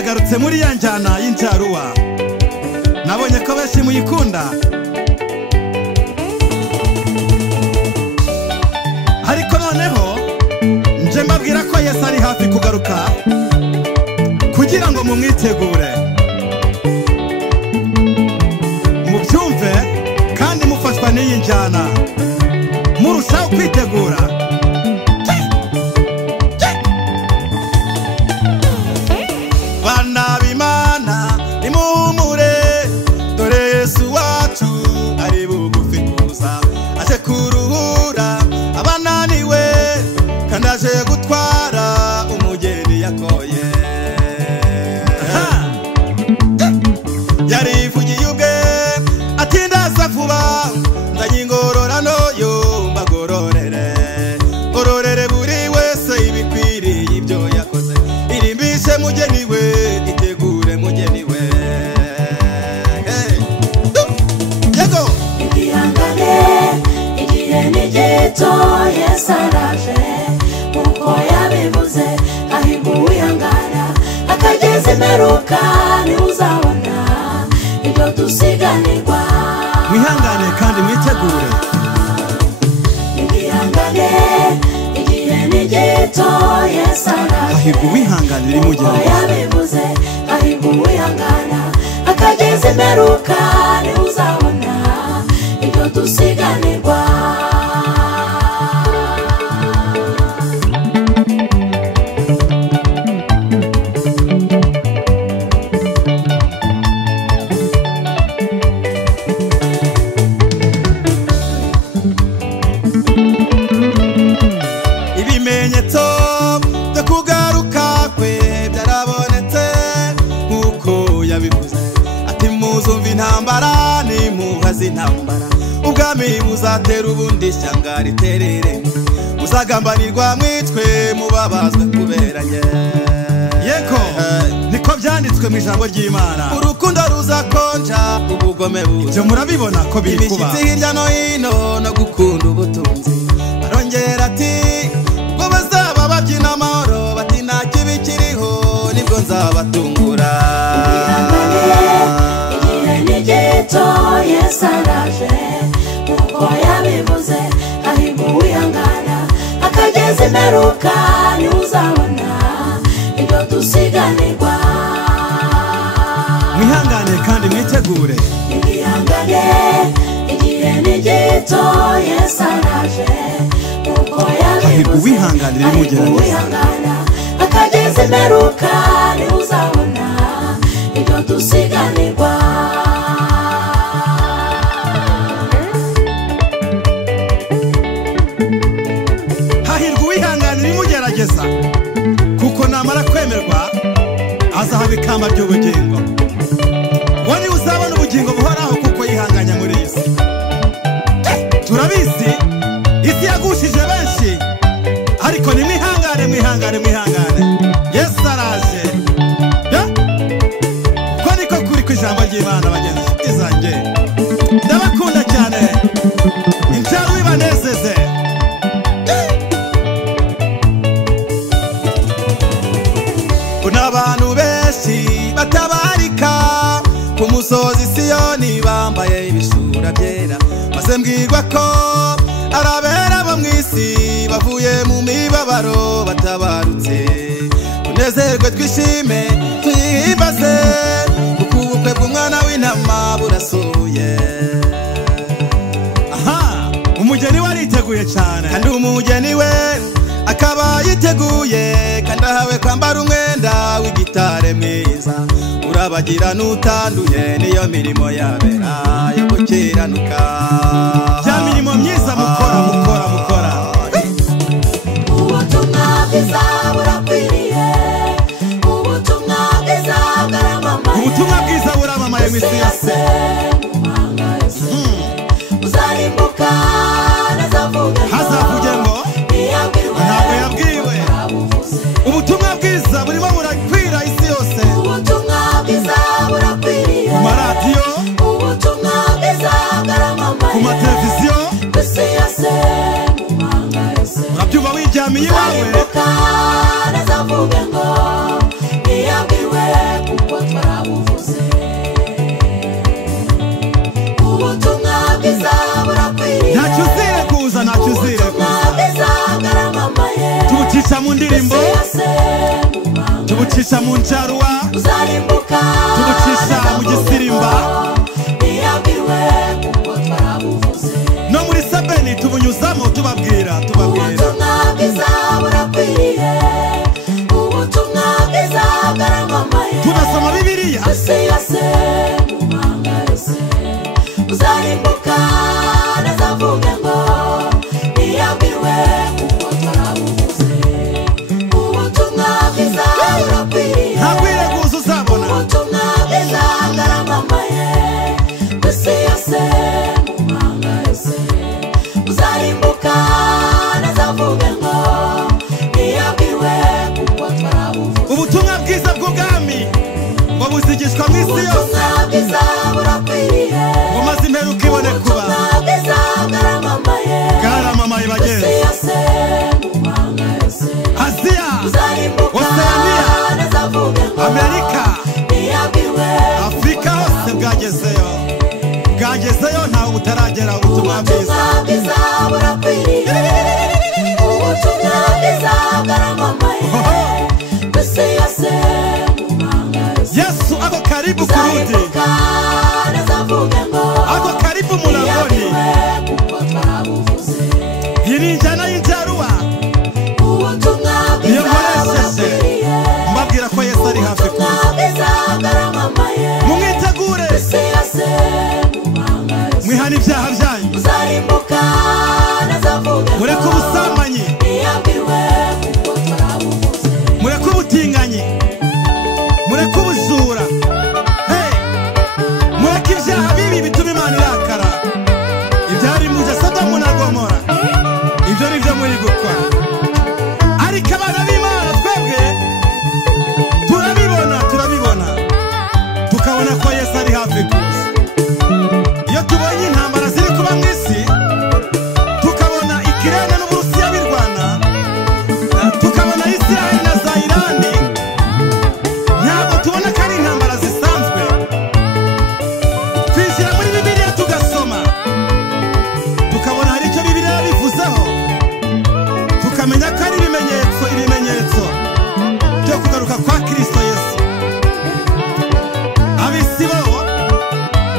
nagarutse muri ya njyana y'injaruwa nabonye ko benshi muyikunda ariko noneho nje mbabwira ko Yesu ari hafi kugaruka kugira ngo mumwitegure mubyumve kandi mufashwa n'iyi njyana murushaho kwitegura bana b'Imana nimumure dore Yesu wacu ari bugufi kuza aje kuruhura abananiwe kandi aje gutwara umugeni yakoye yarivugiye ubwe ati ndaza vuba nzanye ingororano yo mbagororere buri wese ibikwiriye ibyo yakoze irimbishe mugeni we itegure mugeni we yego igihangane igihe ni gito Yesu araje uko yabivuze ahimba uwihangana akageza imperuka niwe uzabona ibyo dusiganirwa mwihangane kandi mwitegure igihangane igihe ni gito Yesu araje ahimba uwihanganira imugeni uko yabivuze ahimba uwihangana akageza imperuka niwe uzabona ibyo dusiganirwa ibimenyetso byo kugaruka kwe byarabonetse nk'uko yabivuze ati muzumva intambara nimuhaze intambara ubwami buzatera ubundi ishyanga riterere muzagambanirwa mwitwe mubabazwe kuberanye yego niko byanditswe mu ijambo ry'Imana urukundo ruzakonja ubugome buza ibyo murabibona ko biri kuba imishyitsi hirya no hino no gukunda ubutunzi arongera ati ubwo bazaba babyina amahoro bati nta kibi kiriho nibwo nzabatungura igihe ni gito Yesu araje uko yabivuze ahimba uwihangana akageza imperuka niwe uzabona ibyo dusiganirwa mwihangane kandi mwitegure igihangane igihe ni gito Yesu araje uko hahirwa yabivuze uwihanganira imugerageza uwihangana akageza imperuka niwe uzabona ibyo dusiganirwa hahirwa uwihanganira imugerageza kuko namara kwemerwa azahaba ikamba ry'ubugingo uwo niwe uzabona ubugingo buhoraho kuko yihanganya muri iyi si turabizi isi yagushije benshi ariko nimwihangane Yesu araje uko niko kuri ku ijambo ry'Imana bagenzi inshuti zanjye ndabakunda cyane injaro bibanezeze n'abantu benshi batabarika ku musozi Siyoni bambaye ibishura byera maze mbwirwa ko arabera bo mu isi bavuye mu mibabaro batabarutse tunezerwe twishime tuyihimbaze kuko ubukwe bw'umwana w'intama burasohoye aha umugeni we ariteguye cyane kandi umugeni we akaba yiteguye kandi ahawe kwambara umwenda w'igitare mwiza urabagira n'utanduye niyo mirimo yabera yo gukiranuka ya mirimo myiza mukora ubutumwa bwiza burakwiriye ubutumwa bwiza buramamaye mu isi yose uzarimbuka hazavuge ngo ntabwo yabwiwe ubutumwa bwiza burimo burakwira isi yose ubutumwa bwiza burakwiriye ku maradiyo ubutumwa bwiza bwaramamaye ku mateleviziyo ku isi yose urabyumva wiryamiye iwawe uzarimbuka nazavuge ngo ntiyabwiwe tubucisha mu ndirimbo, tubucisha mu njaruwa, tubucisha mu gisirimba, no muri sabeni tubunyuzamo tubabwira. Ubutumwa bwiza burakwiriye, ubutumwa bwiza bwaramamaye. Tunasoma Bibiliya, isi yose mu mahanga yose uzarimbuka, nazavuga ngo ntiyabwiwe kuko twarabuvuze. Ubutumwa bwiza burakwiriye, ntakwiriye kuza uzabona. ubutumwa bwiza bwaramamaye. isi yose mu mahanga yose uzarimbuka, nazavuga ngo ntiyabwiwe kuko twarabuvuze. Ubutumwa bwiza bw'ubwami ngo buzigishwa mu isi yose, ubutumwa bwiza burakwiriye, ngo maze imperuka ibone kuba. ubutumwa bwiza bwaramamaye. Bwaramamaye bagenzi. isi yose mu mahanga yose Aziya, uzarimbuka, Oceania, nazavuga ngo Amerika, ntiyabwiwe. Afrika hose bwagezeyo. Bwagezeyo ntawe butaragera ubutumwa bwiza. ubutumwa bwiza burakwiriye, ubutumwa bwiza bwaramamaye. isi yose mu mahanga yose Yesu ako karibu kurudi, uzarimbuka, nazavuga ngo ako karibu mulangoni. ntiyabwiwe kuko twarabuvuze. Iyi ni injyana y'injaruwa, ubutumwa niyo bwiza nkoresheje burakwiriye, mbabwira ko Yesu ari hafi ubutumwa kuza. bwiza bwaramamaye. Mumwitegure, isi yose mu mahanga yose mwihana ibyaha byanyu, uzarimbuka, nazavuga mureke ngo ubusambanyi, ntiyabwiwe kuko twarabuvuze. mureke ubutinganyi, mureke ubujura, hey, mureke ibyaha bibi bituma Imana irakara. Ibyari mu Sodomu na Gomora, ibyo ni byo muri gukora. Ariko abana b'Imana twebwe turabibona, tukabona ko Yesu ari hafi kuza. Iyo tubonye intambara ziri kuba mu isi, tukabona Ikirene n'Uburusiya birwana, tukabona Isiraheli na za Irani, ntabwo tubona ko ari intambara zisanzwe. Twishyira muri Bibiliya tugasoma, tukabona hari icyo Bibiliya bivuzeho, tukamenya ko ari ibimenyetso byo kugaruka kwa Kristo Yesu. Ab'isi bo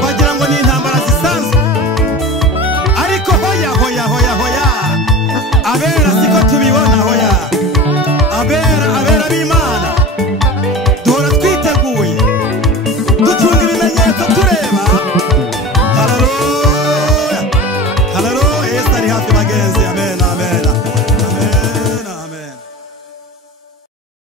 bagira ngo ni intambara zisanzwe, ariko hoya, abenshi